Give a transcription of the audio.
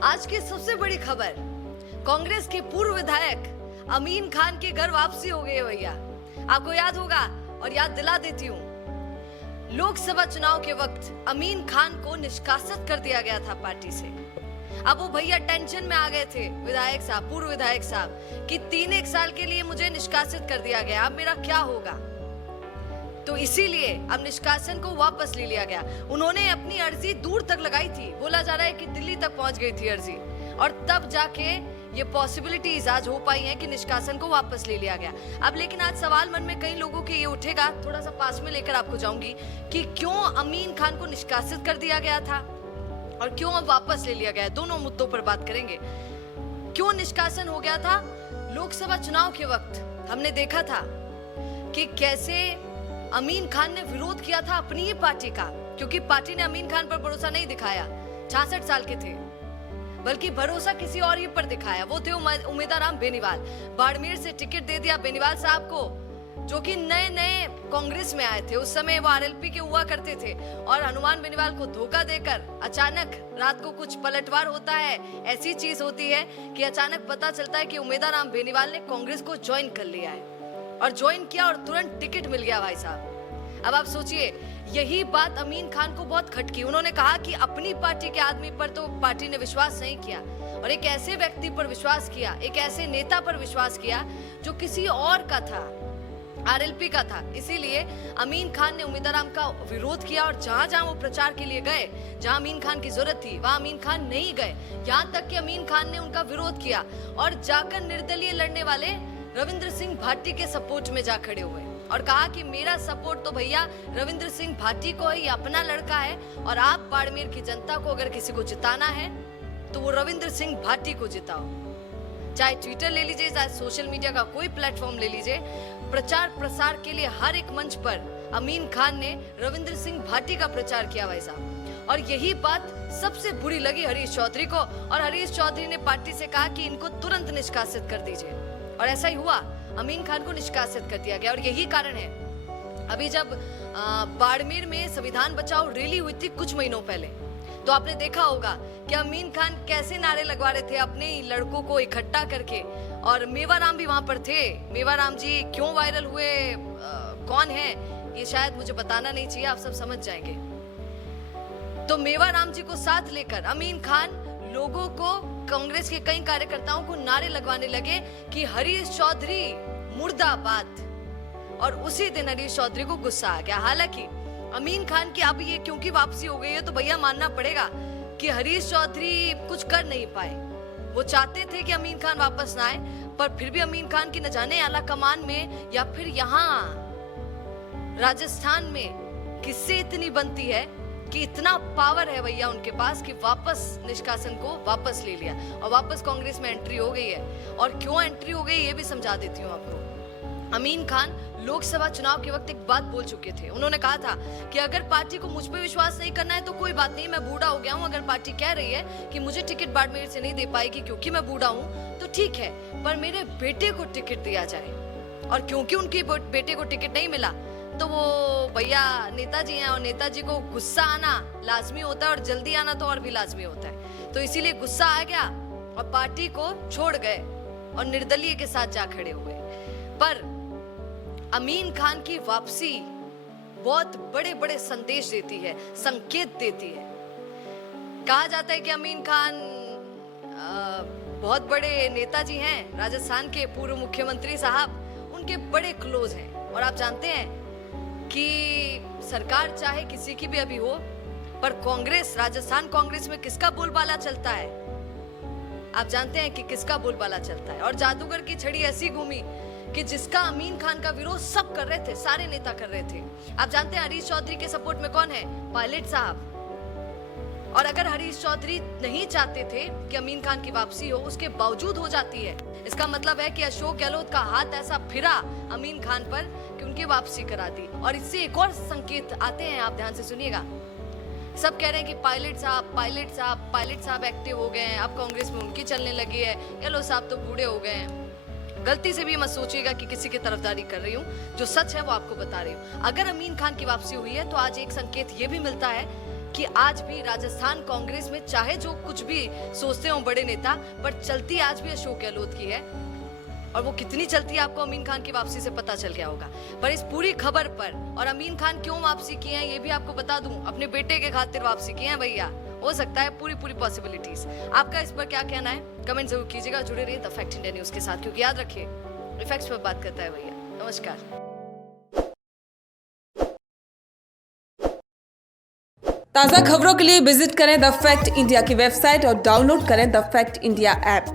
आज की सबसे बड़ी खबर, कांग्रेस के पूर्व विधायक अमीन खान के घर वापसी हो गई है भैया। आपको याद होगा और याद दिला देती हूँ, लोकसभा चुनाव के वक्त अमीन खान को निष्कासित कर दिया गया था पार्टी से। अब वो भैया टेंशन में आ गए थे, विधायक साहब, पूर्व विधायक साहब, कि 3 साल के लिए मुझे निष्कासित कर दिया गया, अब मेरा क्या होगा। तो इसीलिए अब निष्कासन को वापस ले लिया गया। उन्होंने अपनी अर्जी दूर तक लगाई थी, बोला जा रहा है कि दिल्ली तक पहुंच गई थी अर्जी, और तब जाके ये पॉसिबिलिटीज आज हो पाई हैं कि निष्कासन को वापस ले लिया गया। अब लेकिन आज सवाल मन में कई लोगों के ये उठेगा, थोड़ा सा पास में लेकर आपको जाऊंगी, कि क्यों अमीन खान को निष्कासित कर दिया गया था और क्यों अब वापस ले लिया गया। दोनों मुद्दों पर बात करेंगे। क्यों निष्कासन हो गया था? लोकसभा चुनाव के वक्त हमने देखा था कि कैसे अमीन खान ने विरोध किया था अपनी ही पार्टी का, क्योंकि पार्टी ने अमीन खान पर भरोसा नहीं दिखाया। 66 साल के थे, बल्कि भरोसा किसी और ही पर दिखाया। वो थे उमेदाराम बेनीवाल। बाड़मेर से टिकट दे दिया बेनीवाल साहब को, जो कि नए नए कांग्रेस में आए थे। उस समय वो आरएलपी के हुआ करते थे, और हनुमान बेनीवाल को धोखा देकर अचानक रात को कुछ पलटवार होता है, ऐसी चीज होती है कि अचानक पता चलता है कि उमेदाराम बेनीवाल ने कांग्रेस को ज्वाइन कर लिया है, और ज्वाइन किया और तुरंत टिकट मिल गया भाई साहब। अब आप सोचिए, यही बात अमीन खान को बहुत खटकी। उन्होंने कहा कि अपनी पार्टी के आदमी पर तो पार्टी ने विश्वास नहीं किया, और एक ऐसे व्यक्ति पर विश्वास किया, एक ऐसे नेता पर विश्वास किया जो किसी और का था, आरएलपी का था। इसीलिए अमीन खान ने उमेदराम का विरोध किया, और जहां जहां वो प्रचार के लिए गए, जहां अमीन खान की जरूरत थी, वहां अमीन खान नहीं गए। यहां तक कि अमीन खान ने उनका विरोध किया और जाकर निर्दलीय लड़ने वाले रविंद्र सिंह भाटी के सपोर्ट में जा खड़े हुए और कहा कि मेरा सपोर्ट तो भैया रविंद्र सिंह भाटी को है, ये अपना लड़का है, और आप बाड़मेर की जनता को अगर किसी को जिताना है तो वो रविंद्र सिंह भाटी को जिताओ। चाहे ट्विटर ले लीजिए, चाहे सोशल मीडिया का कोई प्लेटफॉर्म ले लीजिए, प्रचार प्रसार के लिए हर एक मंच पर अमीन खान ने रविंद्र सिंह भाटी का प्रचार किया भाई साहब। और यही बात सबसे बुरी लगी हरीश चौधरी को, और हरीश चौधरी ने पार्टी से कहा कि इनको तुरंत निष्कासित कर दीजिए, और ऐसा ही हुआ। अमीन खान को निष्कासित कर दिया गया। और यही कारण है, अभी जब बाड़मेर में संविधान बचाओ रैली हुई थी कुछ महीनों पहले, तो आपने देखा होगा कि अमीन खान कैसे नारे लगवा रहे थे अपने ही लड़कों को इकट्ठा करके, और मेवाराम भी वहां पर थे। मेवाराम जी क्यों वायरल हुए, कौन है, ये शायद मुझे बताना नहीं चाहिए, आप सब समझ जाएंगे। तो मेवाराम जी को साथ लेकर अमीन खान लोगों को, कांग्रेस के कई कार्यकर्ताओं को नारे लगवाने लगे कि हरीश चौधरी मुर्दाबाद, और उसी दिन हरीश चौधरी को गुस्सा आ गया। हालांकि अमीन खान की अब ये क्योंकि वापसी हो गई है, तो भैया मानना पड़ेगा कि हरीश चौधरी कुछ कर नहीं पाए। वो चाहते थे कि अमीन खान वापस ना आए, पर फिर भी अमीन खान की न जाने आला कमान में या फिर यहाँ राजस्थान में किससे इतनी बनती है कि इतना पावर है भैया उनके पास कि वापस निष्कासन को वापस ले लिया, और वापस कांग्रेस में एंट्री हो गई है। और क्यों एंट्री हो गई ये भी समझा देती हूँ आपको। अमीन खान लोकसभा चुनाव के वक्त एक बात बोल चुके थे। उन्होंने कहा था कि अगर पार्टी को मुझ पे विश्वास नहीं करना है तो कोई बात नहीं, मैं बूढ़ा हो गया हूँ, अगर पार्टी कह रही है कि मुझे टिकट बाड़मेर से नहीं दे पाएगी क्योंकि मैं बूढ़ा हूँ, तो ठीक है, पर मेरे बेटे को टिकट दिया जाए। और क्योंकि उनके बेटे को टिकट नहीं मिला, तो वो भैया नेताजी हैं, और नेताजी को गुस्सा आना लाजमी होता है, और जल्दी आना तो और भी लाजमी होता है। तो इसीलिए गुस्सा आ गया और पार्टी को छोड़ गए और निर्दलीय के साथ जा खड़े हुए। पर अमीन खान की वापसी बहुत बड़े बड़े संदेश देती है, संकेत देती है। कहा जाता है कि अमीन खान बहुत बड़े नेताजी हैं, राजस्थान के पूर्व मुख्यमंत्री साहब उनके बड़े क्लोज हैं। और आप जानते हैं कि सरकार चाहे किसी की भी अभी हो, पर कांग्रेस, राजस्थान कांग्रेस में किसका बोलबाला चलता है? आप जानते हैं कि किसका बोलबाला चलता है। और जादूगर की छड़ी ऐसी घूमी कि जिसका अमीन खान का विरोध सब कर रहे थे, सारे नेता कर रहे थे। आप जानते हैं हरीश चौधरी के सपोर्ट में कौन है? पायलट साहब। और अगर हरीश चौधरी नहीं चाहते थे कि अमीन खान की वापसी हो, उसके बावजूद हो जाती है। इसका मतलब है कि अशोक गहलोत का हाथ ऐसा फिरा अमीन खान पर कि उनकी वापसी करा दी। और इससे एक और संकेत आते हैं, आप ध्यान से सुनिएगा। सब कह रहे हैं कि पायलट साहब एक्टिव हो गए हैं, अब कांग्रेस में उनकी चलने लगी है, गहलोत साहब तो बूढ़े हो गए हैं। गलती से भी मत सोचिएगा कि किसी की तरफदारी कर रही हूँ, जो सच है वो आपको बता रही हूँ। अगर अमीन खान की वापसी हुई है तो आज एक संकेत ये भी मिलता है कि आज भी राजस्थान कांग्रेस में चाहे जो कुछ भी सोचते हो बड़े नेता, पर चलती आज भी अशोक गहलोत की है। और वो कितनी चलती है आपको अमीन खान की वापसी से पता चल गया होगा। पर इस पूरी खबर पर और अमीन खान क्यों वापसी की है ये भी आपको बता दूं, अपने बेटे के खातिर वापसी की है भैया। हो सकता है पूरी पॉसिबिलिटीज। आपका इस पर क्या कहना है कमेंट जरूर कीजिएगा। जुड़े रहिए द फैक्ट इंडिया न्यूज के साथ, क्योंकि याद रखिए इफेक्ट्स पर बात करता है भैया। नमस्कार। ताज़ा खबरों के लिए विजिट करें द फैक्ट इंडिया की वेबसाइट और डाउनलोड करें द फैक्ट इंडिया ऐप।